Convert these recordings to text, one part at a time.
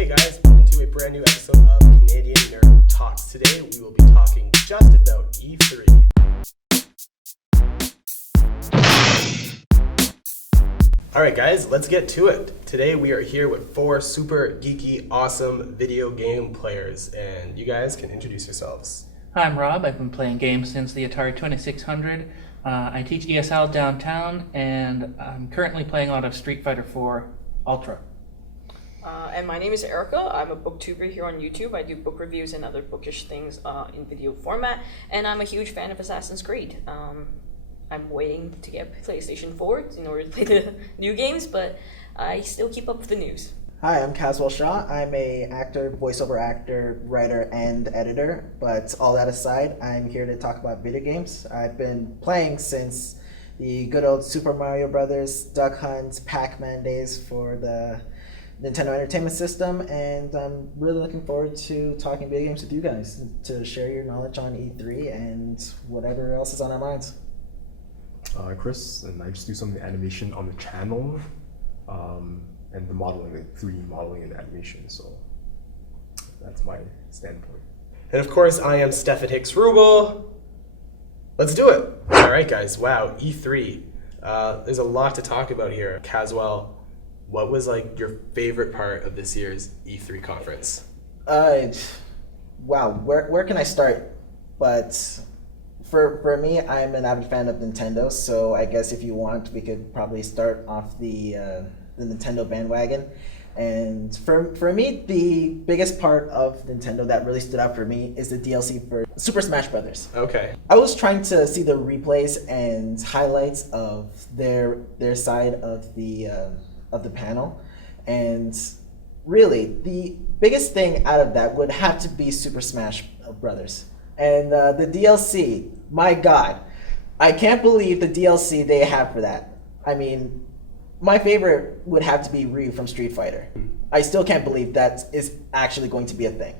Hey guys, welcome to a brand new episode of Canadian Nerd Talks. Today we will be talking just about E3. Alright guys, let's get to it. Today we are here with four super geeky, awesome video game players, and you guys can introduce yourselves. Hi, I'm Rob. I've been playing games since the Atari 2600. I teach ESL downtown, and I'm currently playing a lot of Street Fighter 4 Ultra. And my name is Erica. I'm a booktuber here on YouTube. I do book reviews and other bookish things in video format, and I'm a huge fan of Assassin's Creed. I'm waiting to get PlayStation 4 in order to play the new games, but I still keep up with the news. Hi, I'm Caswell Shaw. I'm a actor, voiceover actor, writer, and editor. But all that aside, I'm here to talk about video games. I've been playing since the good old Super Mario Brothers, Duck Hunt, Pac-Man days for the Nintendo Entertainment System, and I'm really looking forward to talking video games with you guys, to share your knowledge on E3 and whatever else is on our minds. Chris, and I just do some animation on the channel, and the modeling, like 3D modeling and animation, so that's my standpoint. And of course, I am Stefan Hicks-Rubel. Let's do it! Alright guys, wow, E3. There's a lot to talk about here. Caswell, what was like your favorite part of this year's E3 conference? Wow, where can I start? But for me, I'm an avid fan of Nintendo, so I guess if you want, we could probably start off the Nintendo bandwagon. And for me, the biggest part of Nintendo that really stood out for me is the DLC for Super Smash Brothers. Okay. I was trying to see the replays and highlights of their side of the panel, and really the biggest thing out of that would have to be Super Smash Brothers. And the DLC, my God, I can't believe the DLC they have for that. I mean, my favorite would have to be Ryu from Street Fighter. I still can't believe that is actually going to be a thing.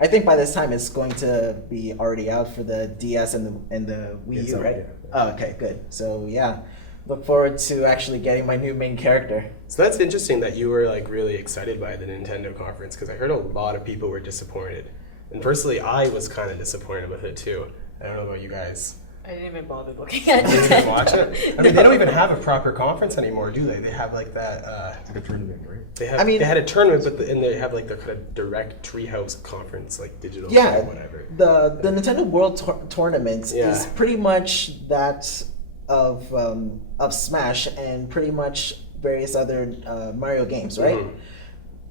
I think by this time it's going to be already out for the DS and the Wii U, right? Yeah. Oh, okay, good. So yeah, look forward to actually getting my new main character. So that's interesting that you were like really excited by the Nintendo conference, because I heard a lot of people were disappointed. And personally, I was kind of disappointed with it too. I don't know about you guys. I didn't even bother looking at it. You didn't even watch it? I mean, they don't even have a proper conference anymore, do they? They have like that... It's like a tournament, right? They had a tournament, but and they have like the kind of direct Treehouse conference, like digital or whatever. The Nintendo World Tournament is pretty much that of Smash and pretty much various other Mario games, right? Mm-hmm.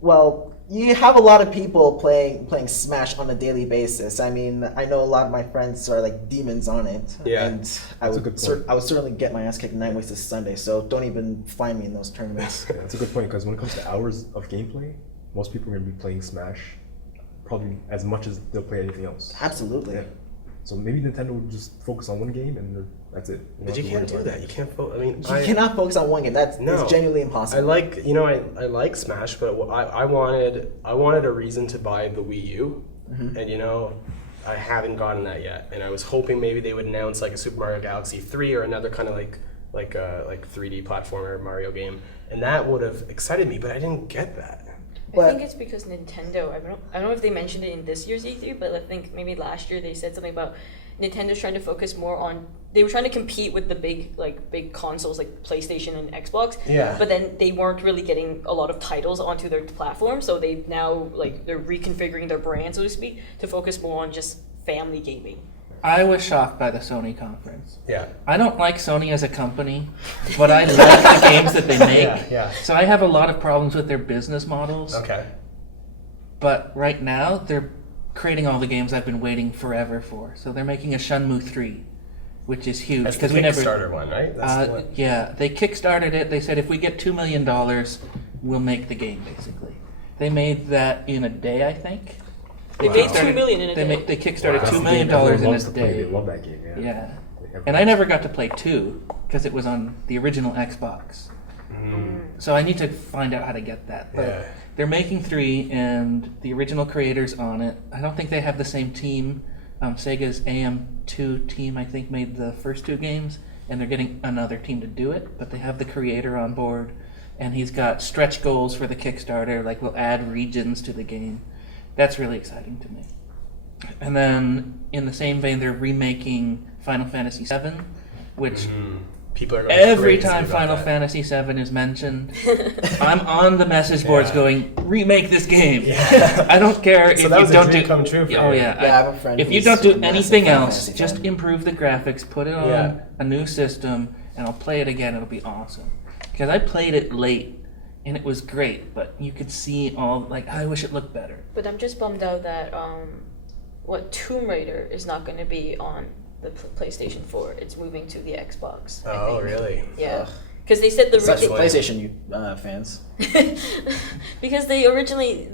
Well, you have a lot of people playing Smash on a daily basis. I mean, I know a lot of my friends are like demons on it. Yeah. And I would certainly get my ass kicked 9 ways to Sunday, so don't even find me in those tournaments. Yeah, that's a good point, because when it comes to hours of gameplay, most people are going to be playing Smash probably as much as they'll play anything else. Absolutely. Yeah. So maybe Nintendo would just focus on one game and that's it. But you can't do that. You can't. You cannot focus on one game. That's genuinely impossible. I like Smash, but I wanted a reason to buy the Wii U, mm-hmm. and I haven't gotten that yet. And I was hoping maybe they would announce like a Super Mario Galaxy 3 or another kind of like 3D platformer Mario game, and that would have excited me. But I didn't get that. I think it's because Nintendo, I don't know if they mentioned it in this year's E3, but I think maybe last year they said something about Nintendo's trying to focus more on, they were trying to compete with the big consoles like PlayStation and Xbox. Yeah. But then they weren't really getting a lot of titles onto their platform, so they now they're reconfiguring their brand, so to speak, to focus more on just family gaming. I was shocked by the Sony conference. Yeah. I don't like Sony as a company, but I like the games that they make. Yeah. So I have a lot of problems with their business models. Okay. But right now, they're creating all the games I've been waiting forever for. So they're making a Shenmue 3, which is huge. That's the Kickstarter one, right? That's the one. Yeah, they kickstarted it. They said if we get $2 million, we'll make the game, basically. They made that in a day, I think. They made $2 million in a day. They kickstarted $2 million in a day. They love that game, Yeah. And I never got to play 2 because it was on the original Xbox. So I need to find out how to get that. But they're making 3, and the original creators on it. I don't think they have the same team. Sega's AM2 team, I think, made the first 2 games, and they're getting another team to do it. But they have the creator on board. and he's got stretch goals for the Kickstarter, like we'll add regions to the game. That's really exciting to me. And then in the same vein, they're remaking Final Fantasy VII, which People are going every crazy time about Final that. Fantasy VII is mentioned, I'm on the message boards Yeah. going, remake this game. Yeah. I don't care So if that you was a don't dream do. come true for Oh you. yeah. Yeah, I have a friend If you who's don't do massive anything Final else, Fantasy just fan. improve the graphics, put it on Yeah. a new system, and I'll play it again. It'll be awesome. Because I played it late, and it was great, but you could see all like I wish it looked better. But I'm just bummed out that Tomb Raider is not going to be on the PlayStation 4. It's moving to the Xbox. I Oh, think. really? Yeah. Because they said the Such they- PlayStation fans. because they originally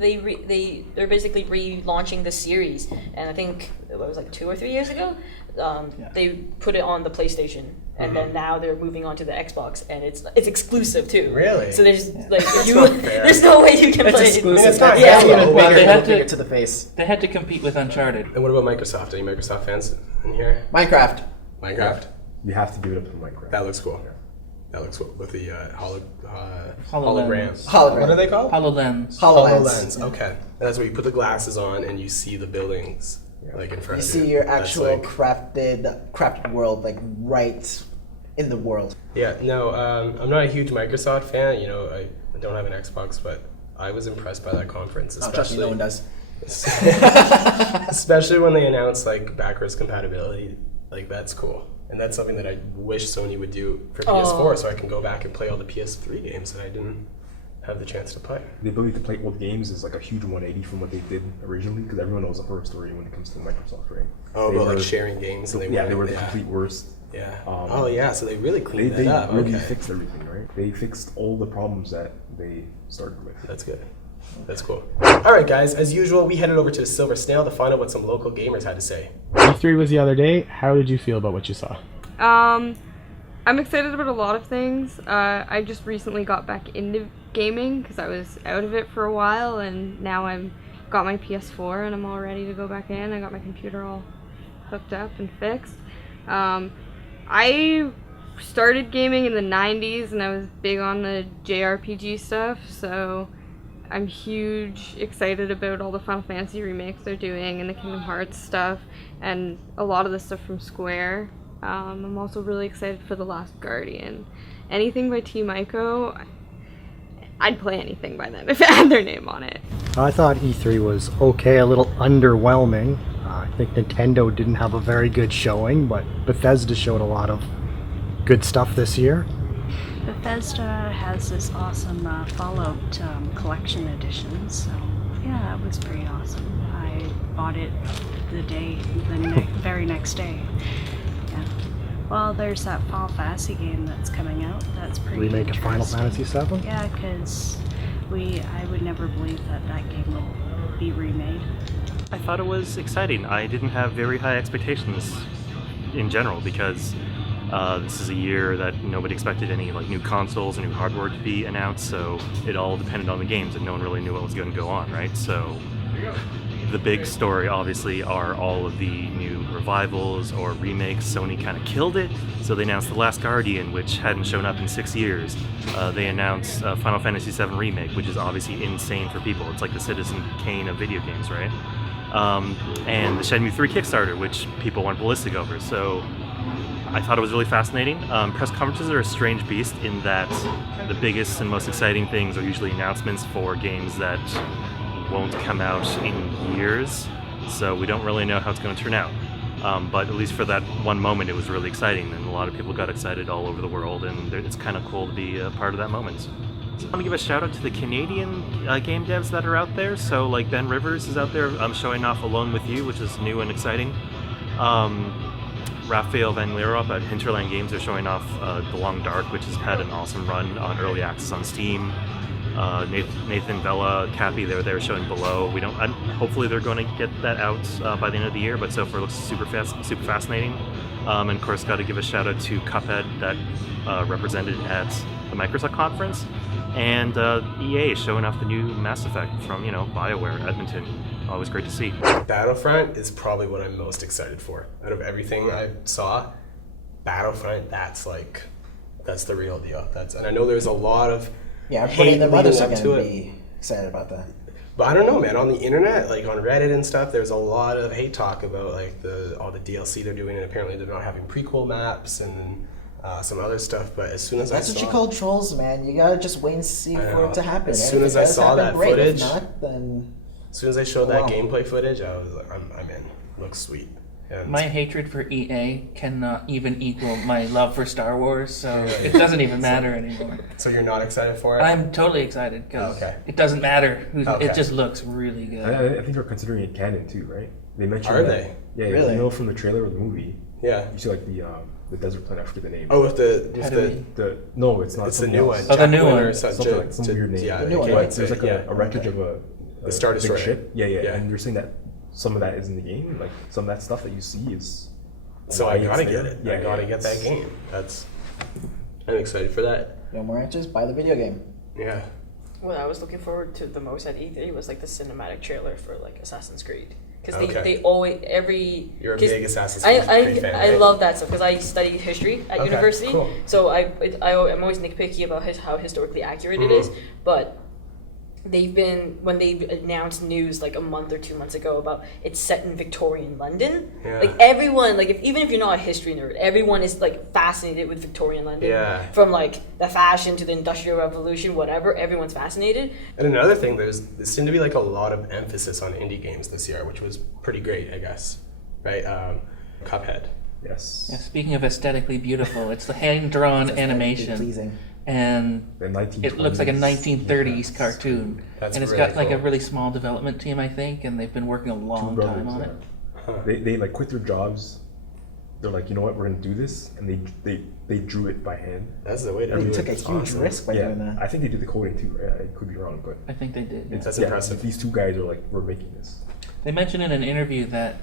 they're basically relaunching the series, and I think it was like 2 or 3 years ago. They put it on the PlayStation, and then now they're moving on to the Xbox, and it's exclusive too. Really? So there's like not fair. there's no way you can It's play exclusive. It's not That's Yeah. even Well, bigger, they had bigger to- to the face. They had to compete with Uncharted. And what about Microsoft? Any Microsoft fans in here? Minecraft. Minecraft? You have to give it up to Minecraft. That looks cool. That looks cool with the HoloLens. holograms. Hologram. What are they called? HoloLens. HoloLens. Okay. That's where you put the glasses on and you see the buildings like in front You of you. see your That's actual like- crafted world, like right in the world. Yeah, no, I'm not a huge Microsoft fan. You know, I don't have an Xbox, but I was impressed by that conference, Oh, trust me, no one does. especially when they announced like backwards compatibility. Like that's cool, and that's something that I wish Sony would do for PS4, so I can go back and play all the PS3 games that I didn't have the chance to play. The ability to play old games is like a huge 180 from what they did originally, because everyone knows the horror story when it comes to Microsoft, right? Oh, They but like were- sharing games, and they were the complete worst. Yeah. Um, Oh yeah, so they really They, cleaned they that up. really Okay, fixed everything, right? They fixed all the problems that they started with. that's good. That's cool. All right, guys. As usual, we headed over to the Silver Snail to find out what some local gamers had to say. E3 was the other day. How did you feel about what you saw? I'm excited about a lot of things. I just recently got back into gaming because I was out of it for a while, and now I'm got my PS4 and I'm all ready to go back in. I got my computer all hooked up and fixed. I started gaming in the 90s and I was big on the JRPG stuff, so I'm excited about all the Final Fantasy remakes they're doing and the Kingdom Hearts stuff and a lot of the stuff from Square. I'm also really excited for The Last Guardian. Anything by Team Ico, I'd play anything by them if it had their name on it. I thought E3 was okay, a little underwhelming. I think Nintendo didn't have a very good showing, but Bethesda showed a lot of good stuff this year. Bethesda has this awesome Fallout collection edition, so yeah, it was pretty awesome. I bought it the very next day. Yeah. Well, there's that Final Fantasy game that's coming out. That's pretty Remake of Final interesting. Fantasy VII? Yeah, because I would never believe that game will be remade. I thought it was exciting. I didn't have very high expectations in general because this is a year that nobody expected any like new consoles or new hardware to be announced, so it all depended on the games and no one really knew what was going to go on, right? So the big story obviously are all of the new revivals or remakes. Sony kind of killed it, so they announced The Last Guardian, which hadn't shown up in 6 years. They announced Final Fantasy VII Remake, which is obviously insane for people. It's like the Citizen Kane of video games, right? And the Shenmue 3 Kickstarter, which people went ballistic over. So I thought it was really fascinating. Press conferences are a strange beast in that the biggest and most exciting things are usually announcements for games that won't come out in years. So we don't really know how it's going to turn out. But at least for that one moment, it was really exciting, and a lot of people got excited all over the world, and it's kind of cool to be a part of that moment. I want to give a shout out to the Canadian game devs that are out there. So like Ben Rivers is out there showing off Alone With You, which is new and exciting. Raphael Van Leerop at Hinterland Games are showing off The Long Dark, which has had an awesome run on early access on Steam. Nathan Vella, Cappy, they're showing Below. Hopefully they're going to get that out by the end of the year, but so far it looks super fascinating. And of course, got to give a shout out to Cuphead that represented at the Microsoft conference, and EA showing off the new Mass Effect from BioWare Edmonton. Always great to see. Battlefront is probably what I'm most excited for. Out of everything I saw, Battlefront, that's the real deal. And I know there's a lot of Yeah, everybody and their hate mothers are leading up going to to it. be excited about that. But I don't know, man. On the internet, like on Reddit and stuff, there's a lot of hate talk about like all the DLC they're doing, and apparently they're not having prequel maps and some other stuff. But as soon as That's I what saw, you call trolls, man. You gotta just wait and see I for know. it to happen. As And soon if as it I does saw happen, that great. footage- If not, then as soon as they showed that Wow. gameplay footage, I was like, I'm in. Looks sweet. And My hatred for EA cannot even equal my love for Star Wars, so it doesn't even matter anymore. so you're not excited for it? I'm totally excited because Okay. it doesn't matter. Okay. It just looks really good. I think they're considering it canon too, right? They mentioned Are that- they? Yeah, Really? you know from the trailer of the movie, Yeah. you see like the desert planet. I forget the name. Oh, with the Tatooine. No, it's not. it's the something new one. else. Oh, the new Jakku one. or some Weird name. Yeah, The new one, it right? came out There's like today, a wreckage of a Star big Destroyer. ship. Yeah, Yeah. and you're saying that some of that is in the game. Like some of that stuff that you see is. So why I it's gotta there. get it. Yeah, I gotta get that it's- game. I'm excited for that. no more answers. Buy the video game. Yeah. What I was looking forward to the most at E3 was like the cinematic trailer for like Assassin's Creed. Because Okay. they always, You're a 'cause big Assassin's I, Creed fan, I right? love that stuff because I studied history at Okay, university. cool. So I'm always nitpicky about how historically accurate it is. But when they announced news like a month or 2 months ago about it's set in Victorian London, Yeah. like everyone, like even if you're not a history nerd, everyone is like fascinated with Victorian London. Yeah. From like the fashion to the Industrial Revolution, whatever, everyone's fascinated. And another thing, there seemed to be like a lot of emphasis on indie games this year, which was pretty great, I guess. Right? Cuphead. Yes. Yeah, speaking of aesthetically beautiful, it's the hand-drawn That's animation, pleasing. and The 1920s. it looks like a 1930s Yes. cartoon. That's and it's really got like a cool. really small development team, I think, and they've been working a Two long brothers, time on yeah. it. They like quit their jobs. They're like, you know what, we're gonna do this, and they drew it by hand. That's the way to They do it. took a It's huge awesome. risk by doing that. I think they did the coding too. Right? I could be wrong, but I think they did. yeah. That's impressive. These two guys are like, we're making this. They mentioned in an interview that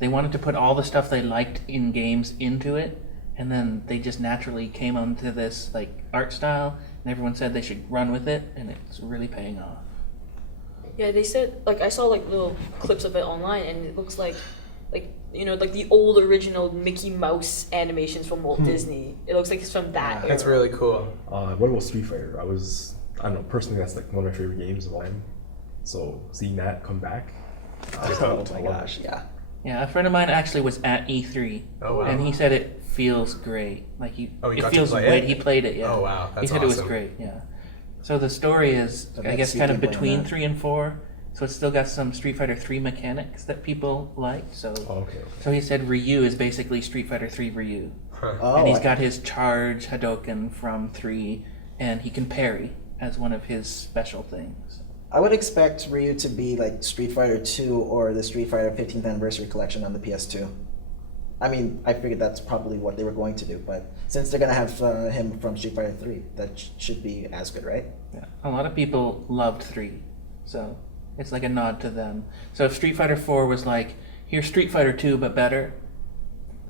they wanted to put all the stuff they liked in games into it, and then they just naturally came onto this like art style, and everyone said they should run with it, and it's really paying off. Yeah, they said like I saw like little clips of it online, and it looks like you know like the old original Mickey Mouse animations from Walt Disney. It looks like it's from that era. That's really cool. What about Street Fighter? I don't know, personally that's like one of my favorite games of all time. So seeing that come back, Oh my gosh, yeah. Yeah, a friend of mine actually was at E3, Oh, wow. and he said it feels great. Like Oh, he it got to feels play great. it? He played it. Yeah. Oh, wow. He That's said it was awesome. great. Yeah. So the story is, So I guess, next kind of season playing between that. 3 and 4. So it's still got some Street Fighter 3 mechanics that people like. So, okay. so he said Ryu is basically Street Fighter 3 Ryu, Oh, and he's I- got his charge Hadoken from 3, and he can parry as one of his special things. I would expect Ryu to be like Street Fighter 2 or the Street Fighter 15th Anniversary Collection on the PS2. I mean, I figured that's probably what they were going to do, but since they're going to have him from Street Fighter 3, that should be as good, right? Yeah. A lot of people loved 3, so it's like a nod to them. So if Street Fighter 4 was like, here's Street Fighter 2 but better,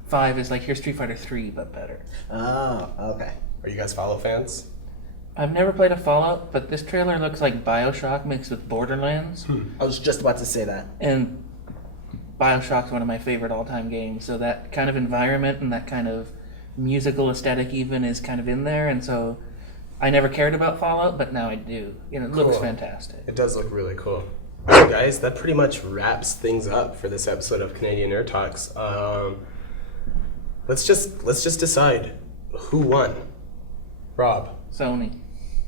5 is like, here's Street Fighter 3 but better. Oh, okay. Are you guys Follow fans? I've never played a Fallout, but this trailer looks like BioShock mixed with Borderlands. I was just about to say that. And BioShock's one of my favorite all-time games, so that kind of environment and that kind of musical aesthetic even is kind of in there, and so I never cared about Fallout, but now I do. You know, it looks Cool. fantastic. It does look really cool. All right, guys, that pretty much wraps things up for this episode of Canadian Nerd Talks. Let's just decide who won. Rob, Sony.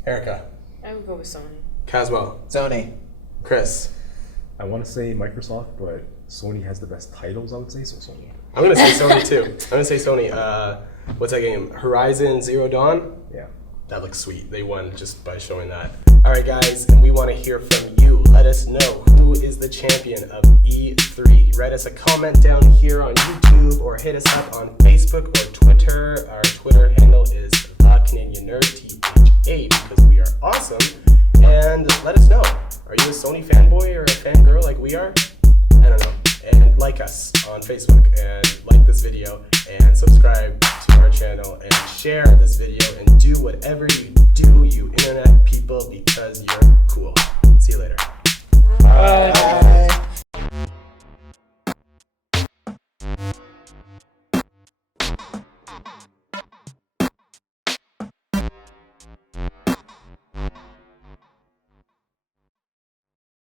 Erica, I would go with Sony. Caswell, Sony. Chris. I want to say Microsoft, but Sony has the best titles, I would say, so Sony. I'm gonna say Sony too. I'm gonna say Sony. What's that game? Horizon Zero Dawn? Yeah. That looks sweet. They won just by showing that. All right, guys, and we want to hear from you. Let us know who is the champion of E3. Write us a comment down here on YouTube or hit us up on Facebook or Twitter. Our Twitter handle is The Canadian Nerd, THA, because we are awesome. And let us know. Are you a Sony fanboy or a fangirl like we are? I don't know. And like us on Facebook and like this video and subscribe to our channel and share this video and do whatever you do, you internet people, because you're cool. See you later. Bye.